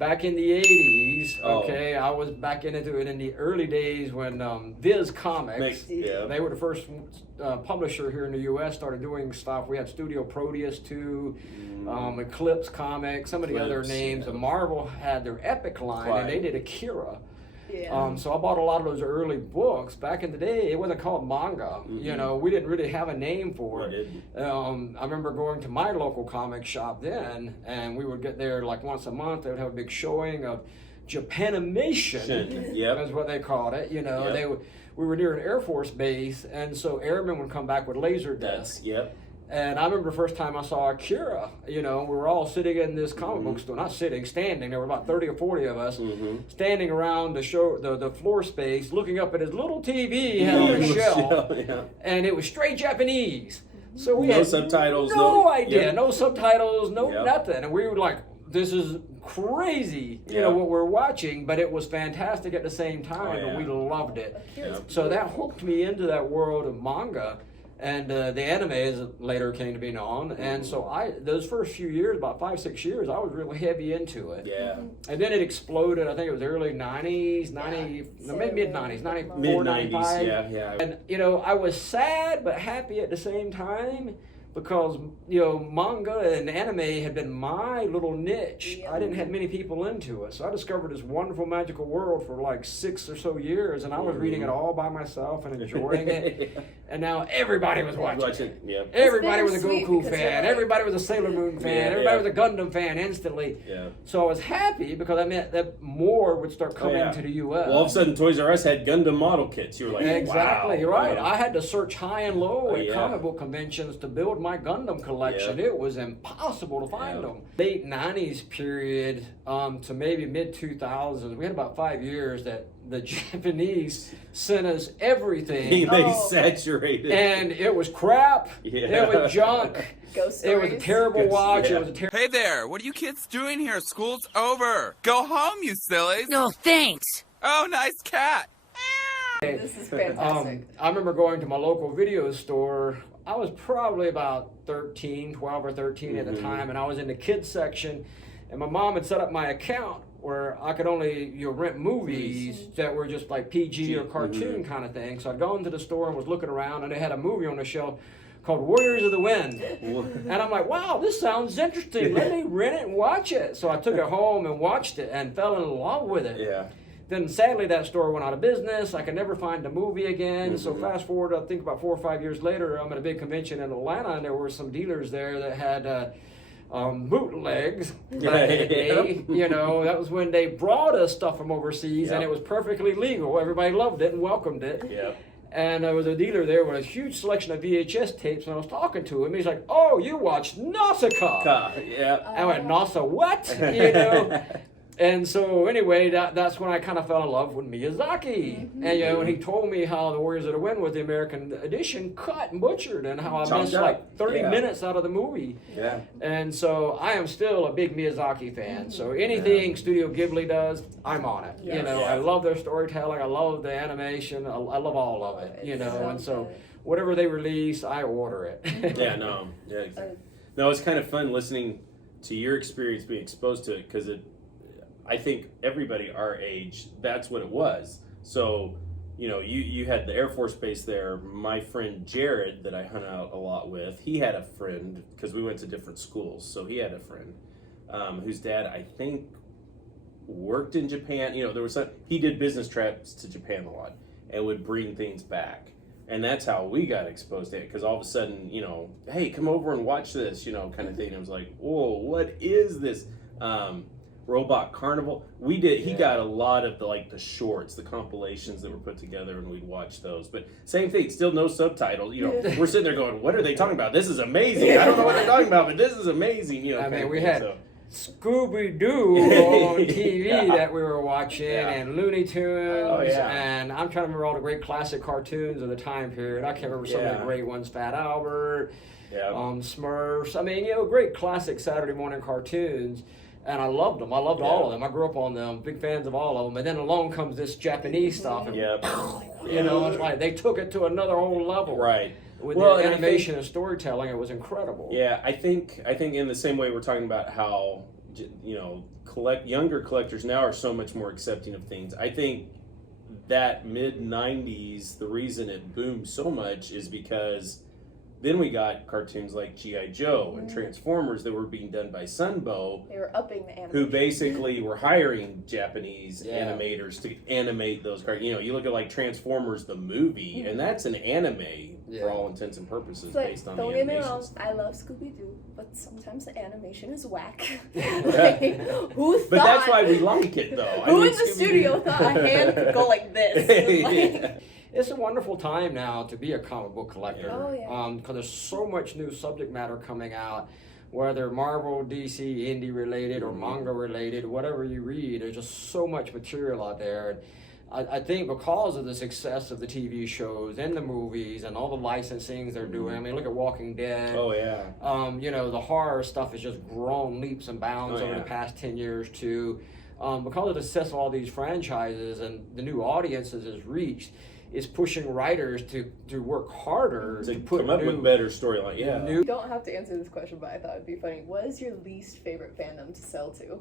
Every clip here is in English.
back in the 80s, Oh. okay, I was back into it in the early days when Viz Comics, Yeah. they were the first publisher here in the U.S., started doing stuff. We had Studio Proteus too, Eclipse Comics, some of the other Eclipse, names. yeah. And Marvel had their Epic line, and they Right. did Akira. Yeah. So I bought a lot of those early books. Back in the day, it wasn't called manga. You know, we didn't really have a name for it. I remember going to my local comic shop then, and we would get there like once a month. They would have a big showing of Japanimation. Yep. That's what they called it. You know, Yep. we were near an Air Force base, and so airmen would come back with laser discs. Yep. And I remember the first time I saw Akira, you know, we were all sitting in this comic book store, not sitting, standing. There were about 30 or 40 of us standing around the floor space, looking up at his little TV he had on the shelf, Yeah. and it was straight Japanese. So we No had subtitles, no no- idea, Yep. no subtitles, no Yep. nothing. And we were like, this is crazy, you know, Yeah. what we're watching, but it was fantastic at the same time, Oh, and we yeah. loved it. Akira's So that beautiful. hooked me into that world of manga, and the anime, as it later came to be known. And so those first few years, about 5-6 years, I was really heavy into it. Yeah. And then it exploded. I think it was early 90s, no, maybe mid 90s, 94, Mid 90s. 95. Yeah. And you know, I was sad but happy at the same time, because you know, manga and anime had been my little niche. Yeah. I didn't have many people into it, so I discovered this wonderful magical world for like 6 or so years, and I was reading it all by myself and enjoying it. And now everybody was watching Watch it. it. Yeah. Everybody was a bittersweet Goku because fan. you're like- Everybody was a Sailor Moon fan. Yeah, Everybody yeah. was a Gundam fan instantly. Yeah. So I was happy because I meant that more would start coming yeah. to the U.S. Well, all of a sudden, Toys R Us had Gundam model kits. You were like, Exactly, wow. you're right. Yeah. I had to search high and low Oh, at yeah. comic book conventions to build my Gundam collection. Yeah. It was impossible to find Yeah. them. Late 90s period to maybe mid 2000s, we had about 5 years that the Japanese sent us everything. They Oh. saturated. And it was crap. Yeah. It was junk. Ghost It was a stories. terrible Ghost- watch. yeah. It was a terrible. Hey there, what are you kids doing here? School's over. Go home, you sillies. No, thanks. Oh, nice cat. This is fantastic. I remember going to my local video store. I was probably about 12 or 13 at the time, and I was in the kids section, and my mom had set up my account where I could only rent movies that were just like PG or cartoon kind of thing. So I'd go into the store and was looking around, and they had a movie on the shelf called Warriors of the Wind. And I'm like, wow, this sounds interesting. Let me rent it and watch it. So I took it home and watched it and fell in love with it. Yeah. Then sadly that store went out of business. I could never find the movie again. So fast forward, I think about 4 or 5 years later, I'm at a big convention in Atlanta, and there were some dealers there that had bootlegs back in the day. You know, that was when they brought us stuff from overseas, and Yep. it was perfectly legal. Everybody loved it and welcomed it. Yeah. And there was a dealer there with a huge selection of VHS tapes, and I was talking to him. He's like, "Oh, you watched Nausicaa?" Yeah. I went, "Nasa what?" You know. And so anyway, that's when I kind of fell in love with Miyazaki. And you know, when he told me how the Warriors of the Wind was the American edition, cut and butchered, and how I Chopped missed up. like 30 Yeah. minutes out of the movie. Yeah. And so I am still a big Miyazaki fan. So anything Studio Ghibli does, I'm on it. You Yes. know, I love their storytelling. I love the animation. I love all of it. You know, So and so good. whatever they release, I order it. Yeah. No. Yeah. Exactly. No, it's kind of fun listening to your experience being exposed to it, because I think everybody our age, that's what it was. So, you know, you had the Air Force Base there. My friend Jared, that I hung out a lot with, he had a friend, because we went to different schools. So he had a friend whose dad, I think, worked in Japan. You know, there was he did business trips to Japan a lot and would bring things back. And that's how we got exposed to it, because all of a sudden, you know, hey, come over and watch this, you know, kind of thing. And I was like, whoa, what is this? Robot Carnival. He got a lot of the shorts, the compilations that were put together, and we'd watch those. But same thing, still no subtitles. You know, we're sitting there going, what are they talking about? This is amazing. I don't know what they're talking about, but this is amazing. You know, I kind mean, of we thing. had So, Scooby-Doo on TV Yeah. that we were watching, Yeah. and Looney Tunes, Oh, yeah. and I'm trying to remember all the great classic cartoons of the time period. I can't remember some of Yeah. the great ones, Fat Albert, yeah. Smurfs. I mean, you know, great classic Saturday morning cartoons. And I loved them. I loved all of them. I grew up on them. Big fans of all of them. And then along comes this Japanese stuff. And, Yep. you know, it's like they took it to another whole level. Right. With Well, the and I animation and storytelling, it was incredible. Yeah, I think in the same way we're talking about how younger collectors now are so much more accepting of things. I think that mid 90s, the reason it boomed so much is because then we got cartoons like G.I. Joe and Transformers that were being done by Sunbow. They were upping the animation. Who basically were hiring Japanese animators to animate those cartoons. You look at like Transformers the movie, and that's an anime for all intents and purposes, like, based on the don't get me wrong, animations. I love Scooby-Doo, but sometimes the animation is whack. Like, who thought? But that's why we like it, though. Who in the studio thought a hand could go like this? Like, It's a wonderful time now to be a comic book collector. Oh, yeah. Because there's so much new subject matter coming out, whether Marvel, DC, indie related, or manga related, whatever you read. There's just so much material out there. I think because of the success of the TV shows and the movies and all the licensings they're doing. I mean, look at Walking Dead. Oh, yeah. The horror stuff has just grown leaps and bounds over yeah. the past 10 years too. Because of the success of all these franchises and the new audiences it's reached, is pushing writers to work harder To put come up with better storyline. Yeah. you don't have to answer this question, but I thought it'd be funny. What is your least favorite fandom to sell to?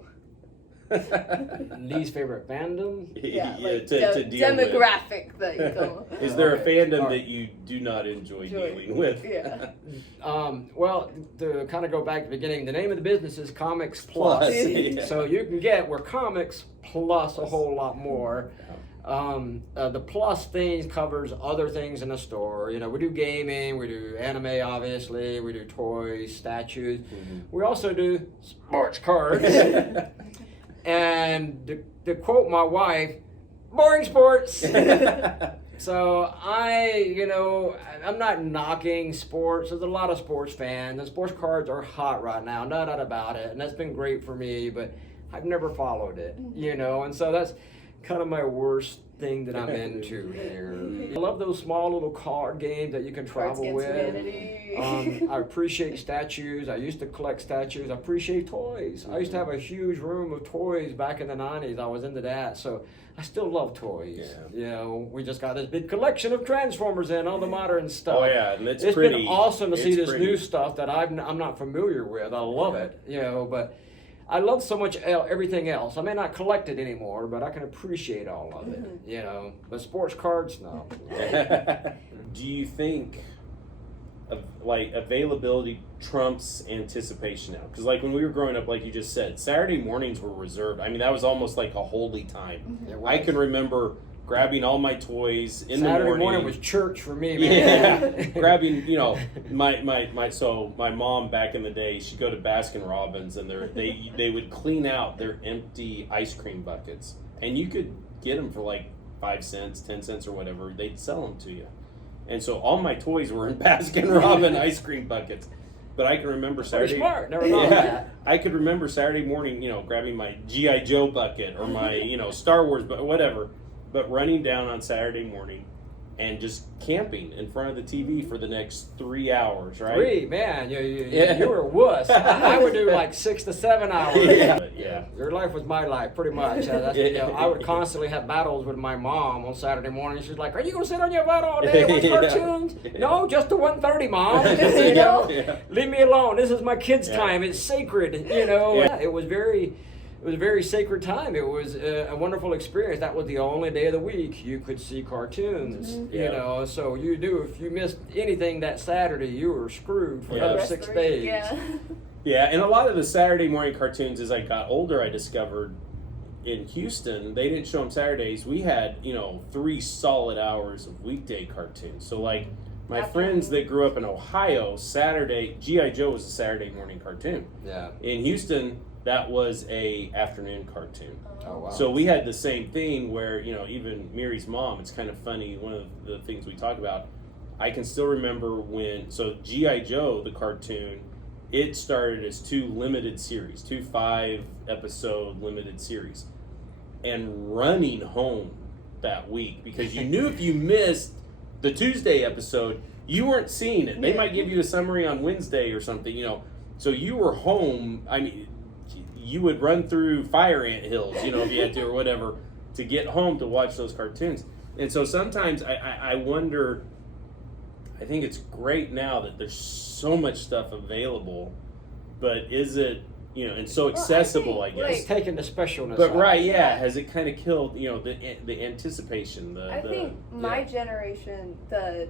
Least favorite fandom? Yeah, like to deal with. demographic that you go. Is there a fandom Alright. that you do not enjoy dealing with? Yeah. Well, to kind of go back to the beginning, the name of the business is Comics Plus. Plus, yeah. So you can we're comics plus a whole lot more. The plus things covers other things in the store. We do gaming, we do anime, obviously, we do toys, statues. We also do sports cards. And to quote my wife, boring sports. So I'm not knocking sports. There's a lot of sports fans, and sports cards are hot right now, no doubt about it. And that's been great for me, but I've never followed it, and so that's kind of my worst thing that I'm into here. I love those small little card games that you can Cards travel Against with. Humanity. I appreciate statues. I used to collect statues. I appreciate toys. I used to have a huge room of toys back in the 90s. I was into that. So I still love toys. Yeah. We just got this big collection of Transformers and all the modern stuff. Oh, yeah, and it's It's pretty. been awesome to see It's this pretty. new stuff that I'm not familiar with. I love it, but I love so much everything else. I may not collect it anymore, but I can appreciate all of it, But sports cards, no. Do you think availability trumps anticipation now? Because when we were growing up, like you just said, Saturday mornings were reserved. I mean, that was almost like a holy time. I can remember grabbing all my toys in Saturday the morning. morning was church for me, man. Yeah, grabbing, my mom back in the day, she'd go to Baskin Robbins and they would clean out their empty ice cream buckets, and you could get them for like 5 cents, 10 cents, or whatever. They'd sell them to you, and so all my toys were in Baskin Robbins ice cream buckets. But I can remember Saturday. Pretty smart. Never thought of that. I could remember Saturday morning, grabbing my G.I. Joe bucket or my, Star Wars, but whatever. But running down on Saturday morning and just camping in front of the TV for the next 3 hours, right? 3, man, you were a wuss. I would do like 6 to 7 hours. Yeah. Your life was my life, pretty much. I would constantly have battles with my mom on Saturday morning. She's like, "Are you going to sit on your butt all day and watch cartoons?" No, just to 1:30, Mom. Yeah. Leave me alone. This is my kids' time. It's sacred. It was a very sacred time. It was a wonderful experience. That was the only day of the week you could see cartoons. So if you missed anything that Saturday, you were screwed for another 6 days. Yeah. Yeah, and a lot of the Saturday morning cartoons, as I got older, I discovered in Houston, they didn't show them Saturdays. We had, 3 solid hours of weekday cartoons. So, my friends that grew up in Ohio, Saturday, G.I. Joe was a Saturday morning cartoon. Yeah. In Houston, that was a afternoon cartoon. Oh, wow. So we had the same thing where, even Miri's mom, it's kind of funny, one of the things we talk about, I can still remember so G.I. Joe, the cartoon, it started as 2 limited series, 2 5-episode limited series. And running home that week, because you knew if you missed the Tuesday episode, you weren't seeing it. They might give you a summary on Wednesday or something, So you were home, you would run through fire ant hills, if you had to or whatever, to get home to watch those cartoons. And so sometimes I wonder, I think it's great now that there's so much stuff available, but is it, and so accessible, I guess. It's taken the specialness But out. right, yeah, has it kind of killed, the anticipation? I think my generation, the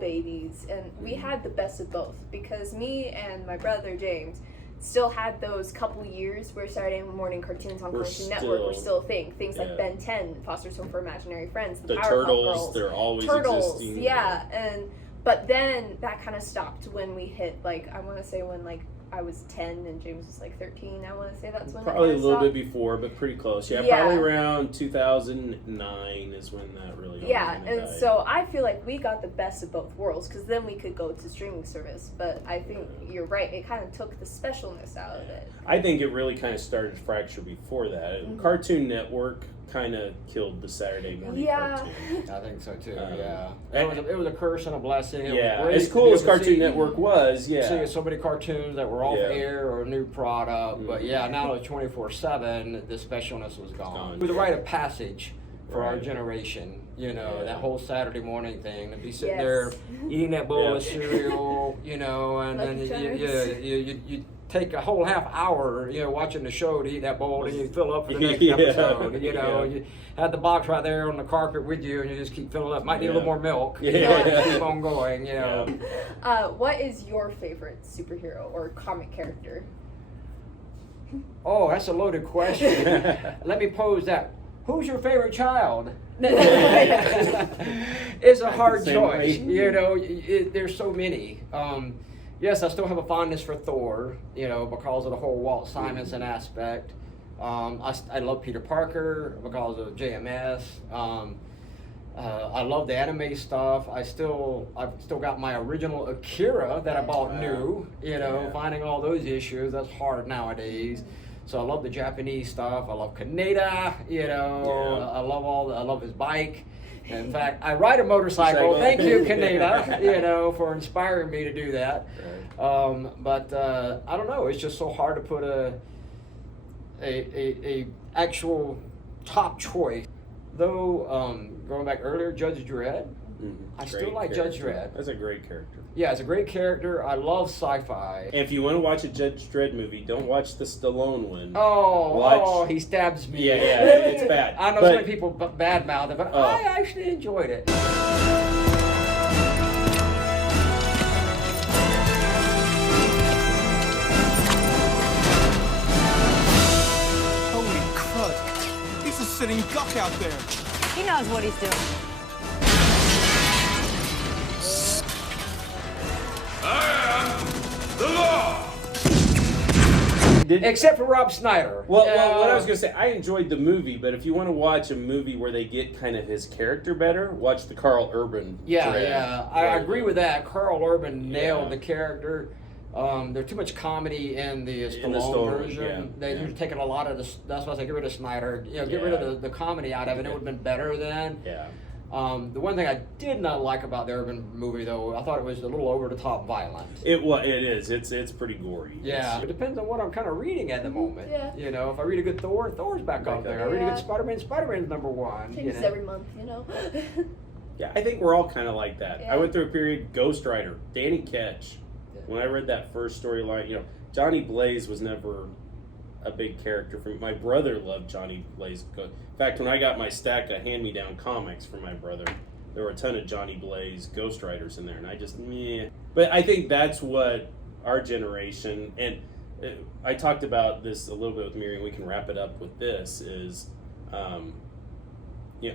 babies, and we had the best of both, because me and my brother James still had those couple years where Saturday morning cartoons on Cartoon Network were still a thing. Things like Ben 10, Foster's Home for Imaginary Friends, the Powerpuff Turtles, Girls, they're always Turtles, existing. yeah, but then that kind of stopped when we hit, like, I want to say when, like, I was 10 and James was like 13. I want to say that's when probably it a little stopped. bit before, but pretty close. Yeah, Yeah. probably around 2009 is when that really. Yeah, and died. so I feel like we got the best of both worlds, because then we could go to streaming service. But I think you're right; it kind of took the specialness out of it. I think it really kind of started to fracture before that. Mm-hmm. Cartoon Network kind of killed the Saturday morning cartoon. I think so too. Um, Yeah, it was a curse and a blessing. It Yeah, was great as to cool be as able to Cartoon see- Network was, yeah. Seeing so many cartoons that were off Yeah. air or a new product, but Mhm. yeah, now it's 24/7. The specialness was gone. gone. It was a rite of passage for our Right. generation. Yeah. That whole Saturday morning thing, to be sitting Yes. there eating that bowl Yeah. of cereal, and then Lucky you take a whole half hour, watching the show to eat that bowl, and you fill up for the next Yeah. episode. Yeah. You had the box right there on the carpet with you, and you just keep filling up. Might need a Yeah. little more milk. Yeah. Keep on going. Yeah. What is your favorite superhero or comic character? Oh, that's a loaded question. Let me pose that. Who's your favorite child? It's a hard Same choice. way. There's so many. Yes, I still have a fondness for Thor, because of the whole Walt Simonson aspect. I love Peter Parker because of JMS. I love the anime stuff. I've still got my original Akira that I bought new. Yeah. Finding all those issues, that's hard nowadays. So I love the Japanese stuff. I love Kaneda. I love his bike. In fact, I ride a motorcycle. Cycle. Thank you, Kaneda. For inspiring me to do that. But I don't know. It's just so hard to put a actual top choice. Though going back earlier, Judge Dredd. I still Great like character. Judge Dredd. That's a great character. Yeah, it's a great character. I love sci-fi. And if you want to watch a Judge Dredd movie, don't watch the Stallone one. Oh, he stabs me. Yeah, it's bad. I know But- so many people badmouth it, but Oh. I actually enjoyed it. Holy crud. He's a sitting duck out there. He knows what he's doing. Except for Rob Schneider. Well, what I was going to say, I enjoyed the movie, but if you want to watch a movie where they get kind of his character better, watch the Carl Urban. Dredd. I agree with that. Carl Urban nailed Yeah. the character. There's too much comedy in the In the Stallone Stallone, version. yeah, They're taking a lot of the. That's why I say get rid of Snyder. Get rid Yeah. of the comedy out of it. It would have been better then. Yeah. The one thing I did not like about the Urban movie, though, I thought it was a little over the top violent. It is. It's pretty gory. Yeah, it depends on what I'm kind of reading at the moment. Yeah. If I read a good Thor's back up there. I read a Yeah. good Spider-Man's number one. Changes every month, Yeah, I think we're all kind of like that. Yeah. I went through a period, Ghost Rider, Danny Ketch. When I read that first storyline, Johnny Blaze was never a big character for me. My brother loved Johnny Blaze. In fact, when I got my stack of hand-me-down comics from my brother, there were a ton of Johnny Blaze Ghost Riders in there, and I just, meh. But I think that's what our generation, and I talked about this a little bit with Miri, and we can wrap it up with this, is,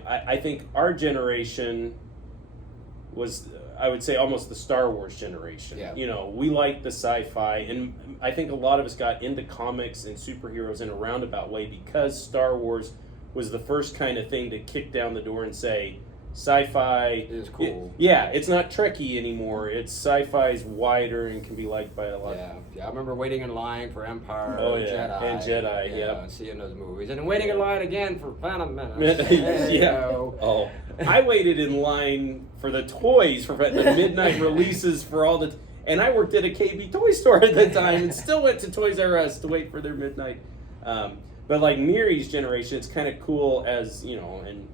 I think our generation was, I would say, almost the Star Wars generation. Yeah. We liked the sci-fi, and I think a lot of us got into comics and superheroes in a roundabout way because Star Wars was the first kind of thing to kick down the door and say, sci-fi is cool. It's not Trekkie anymore. It's sci-fi's wider and can be liked by a lot. Yeah. I remember waiting in line for Empire. Oh, and yeah. Jedi. And Jedi, Yeah, yep. seeing those movies, and then waiting in line again for Phantom Menace. Yeah. Oh, I waited in line for the toys for the midnight releases for all the, and I worked at a KB toy store at the time, and still went to Toys R Us to wait for their midnight. But like Miri's generation, it's kind of cool as and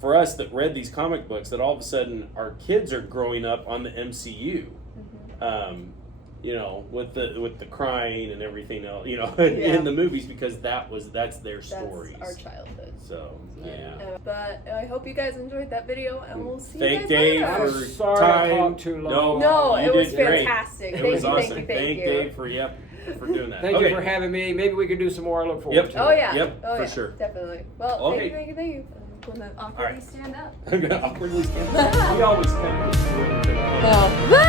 for us that read these comic books, that all of a sudden our kids are growing up on the MCU. you know, with the crying and everything else, you know, Yeah. in the movies, because that's their stories. That's our childhood. So yeah. But I hope you guys enjoyed that video, and we'll see you Thank guys Dave later. I'm for sorry I time. talked too long. No, you it was did great. fantastic. It Thank was you, awesome. thank you. Dave for doing that. Thank Okay. you for having me. Maybe we could do some more. I look forward Yep. to Oh it. yeah. Yep, oh, for yeah, sure. Definitely. Well, Okay. thank you. I'm gonna awkwardly right. stand up. I'm gonna awkwardly stand up. We always kind of. Oh.